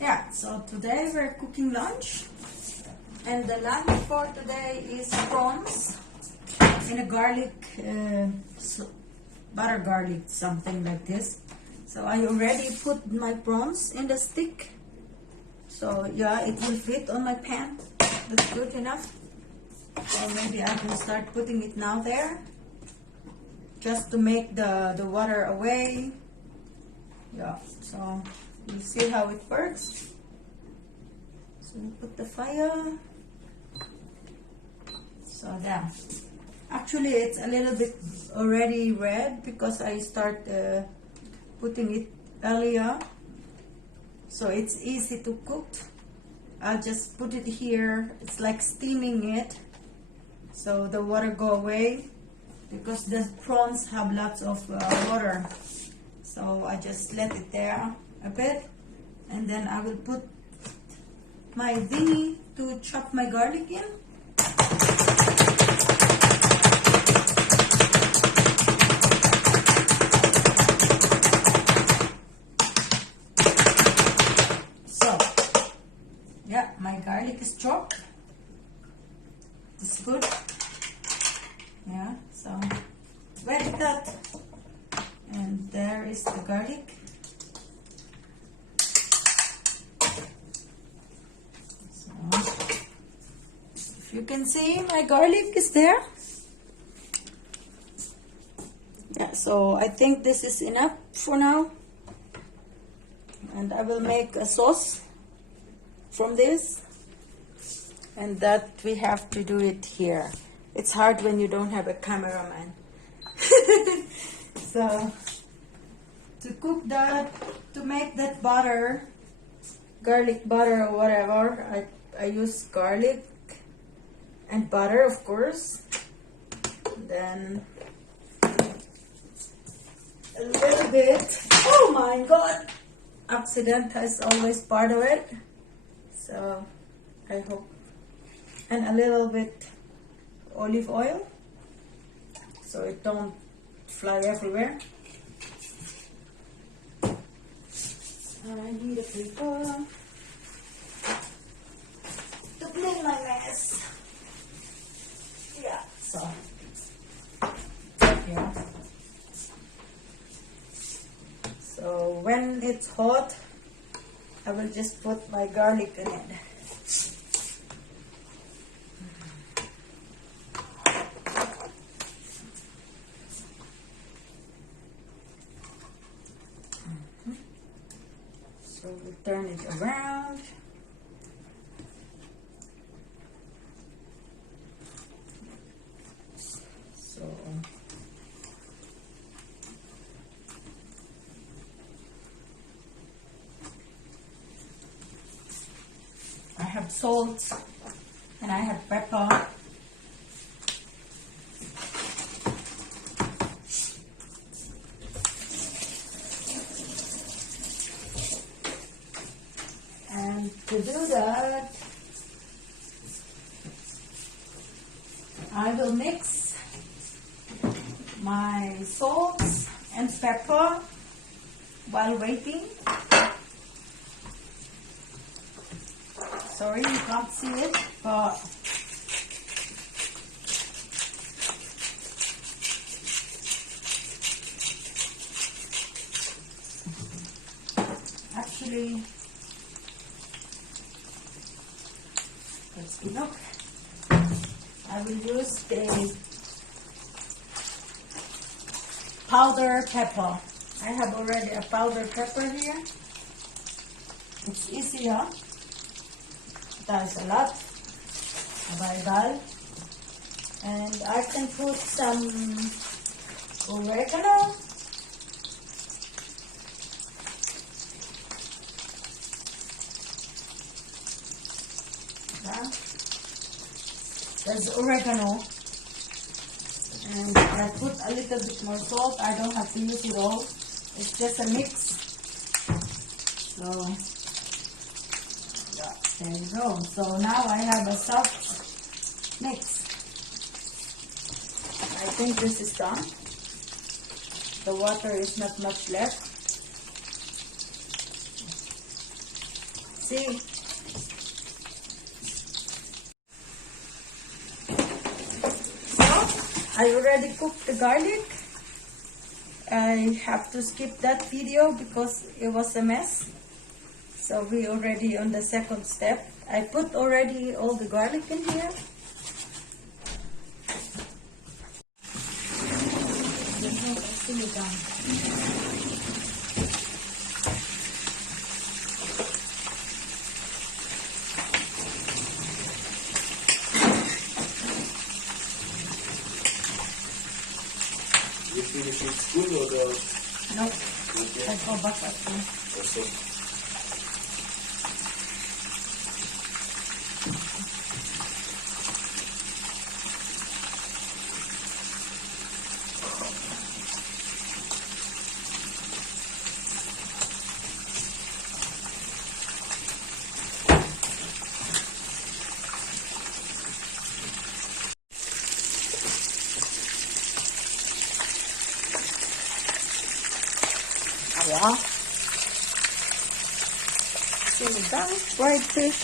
Yeah, so today we're cooking lunch, and the lunch for today is prawns in a garlic, butter garlic, something like this. So I already put my prawns in the stick, so yeah, it will fit on my pan. That's good enough. So maybe I can start putting it now there, just to make the water away. Yeah, so we'll see how it works. So we put the fire. So there. Actually, it's a little bit already red because I start putting it earlier. So it's easy to cook. I'll just put it here. It's like steaming it, so the water go away, because the prawns have lots of water. So I just let it there a bit, and then I will put my thingy to chop my garlic in. So, yeah, my garlic is chopped. It's good. Yeah, so very good. And there is the garlic. So, if you can see, my garlic is there. Yeah, so I think this is enough for now. And I will make a sauce from this. And that we have to do it here. It's hard when you don't have a cameraman. So, to cook that, to make that butter, garlic butter or whatever, I use garlic and butter, of course. Then a little bit, oh my god, accident is always part of it. So, I hope, and a little bit olive oil, so it don't fly everywhere. I need a paper to clean my mess. Yeah, so yeah. So when it's hot, I will just put my garlic in it. So we turn it around. So I have salt and I have pepper. And to do that, I will mix my salt and pepper while waiting. Sorry, you can't see it, but actually, let's look. I will use the powder pepper. I have already a powder pepper here. It's easier. There's a lot. Abay-abay. And I can put some oregano. Yeah. There's oregano. And I put a little bit more salt. I don't have to use it all. It's just a mix. So, yeah, there you go. So now I have a soft mix. I think this is done. The water is not much left. See? So, I already cooked the garlic. I have to skip that video because it was a mess. So we already on the second step. I put already all the garlic in here. You finish with school or the... No, Okay. I go back at home. Okay. Yeah. Sinigang, fried fish.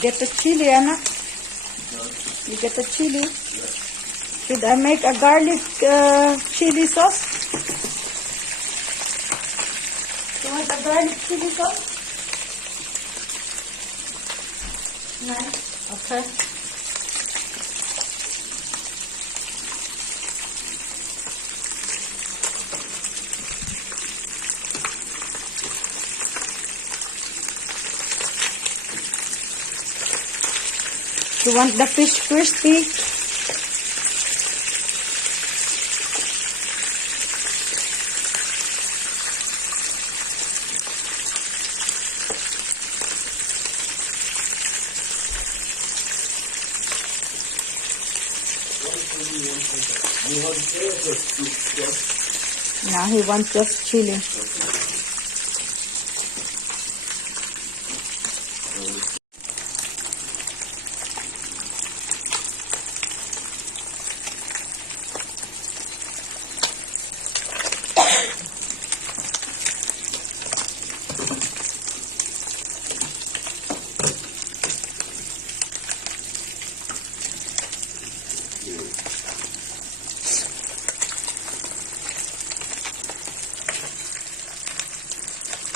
Get the chili, Anna. You get the chili. Should I make a garlic chili sauce? You want a garlic chili sauce? Nice. Okay. You want the fish crispy? You want to No, he wants just chili.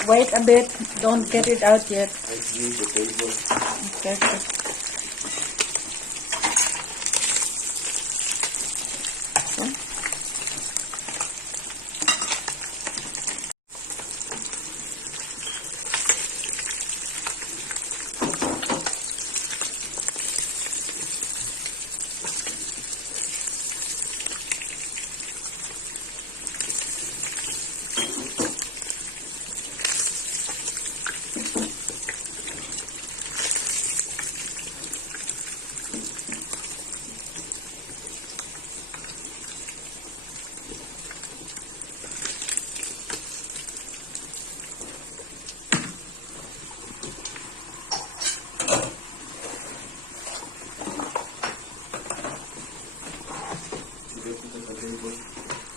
Wait a bit, don't get it out yet. I clean the table. Okay, good. So.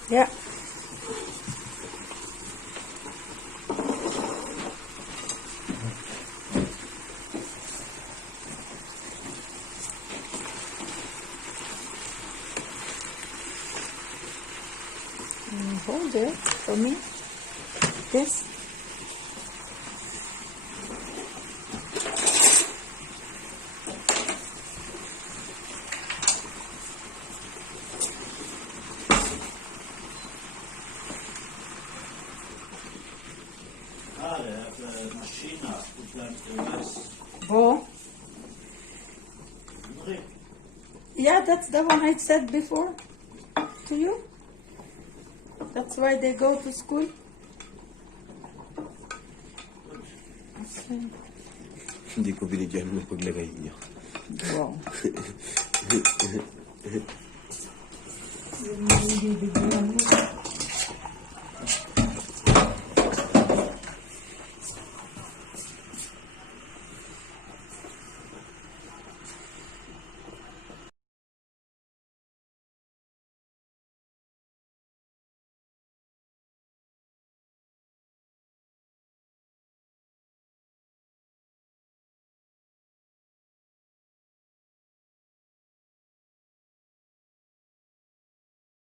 Yeah. Hold it for me. This. They have the machine now to plant the rice. Oh. Rick, Yeah, that's the one I said before to you. That's why they go to school. Okay. hindi ko binigyan mo paglagay niyo. Wow. Hindi bigyan mo.